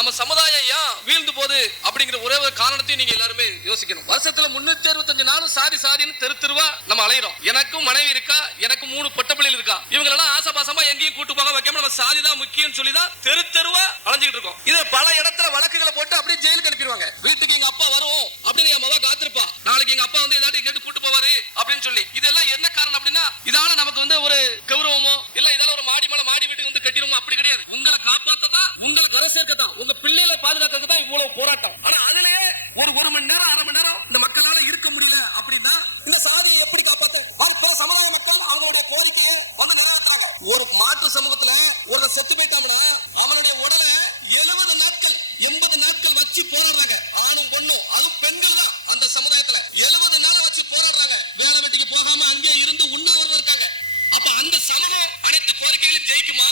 நம்ம சமுதாயம் ஏன் வீழ்ந்து போது அப்படிங்கிற ஒரே ஒரு காரணத்தையும் நீங்க எல்லாருமே யோசிக்கணும். வருஷத்துல முன்னூத்தி அறுபத்தஞ்சு நாளும் சாதி சாதின்னு தெரு தெருவா நம்ம அலையிறோம். எனக்கும் மனைவி இருக்கா? எனக்கு மூணு பொட்ட பிள்ளைகள் இருக்கா? இவங்க எல்லாம் ஆசபாசமா எங்கேயும் கூட்டு போக வைக்காம நம்ம சாதி தான் முக்கியம் சொல்லி தான் தெரு தெருவா அலைஞ்சிட்டு இருக்கோம். இது பல இடத்துல வழக்குகளை போட்டு அப்படியே ஜெயிலுக்கு அனுப்பிடுவாங்க. வீட்டுக்கு எங்க அப்பா வரும் அப்படின்னு என் மக காத்திருப்பா. நாளைக்கு எங்க அப்பா வந்து ஏதாட்டி கேட்டு கூட்டு போவாரு அப்படின்னு சொல்லி. இதெல்லாம் என்ன காரணம் அப்படின்னா இதால நமக்கு வந்து ஒரு கௌரவமோ இல்ல இதால ஒரு மாடி மேல மாடி வீட்டுக்கு வந்து கட்டிடுமோ அப்படி கிடையாது. உங்களை காப்பாத்ததான் உங்களுக்கு வர சேர்க்கத்தான். ஒரு ஒரு மணி நேரம் அரை மணி நேரம் இந்த மக்களால இருக்க முடியல அப்படின்னா இந்த சாதியை எப்படி காப்பாத்து? பிற சமுதாய மக்கள் அவங்களுடைய கோரிக்கையை வந்து நிறைவேற்றுறாங்க ஒரு மாற்று சமூகத்துல ஒரு செத்து போயிட்டாங்கன்னா அவனுடைய உடலை எழுபது நாட்கள் எண்பது நாட்கள் வச்சு போராடுறாங்க. ஆணும் பொண்ணும் அதுவும் பெண்கள் தான் அந்த சமுதாயத்துல. எழுபது நாளை வச்சு போராடுறாங்க. வேலை வெட்டிக்கு போகாம அங்கேயே இருந்து உண்ணாவிரதம் இருக்காங்க. அப்ப அந்த சமூகம் அனைத்து கோரிக்கைகளையும் ஜெயிக்குமா?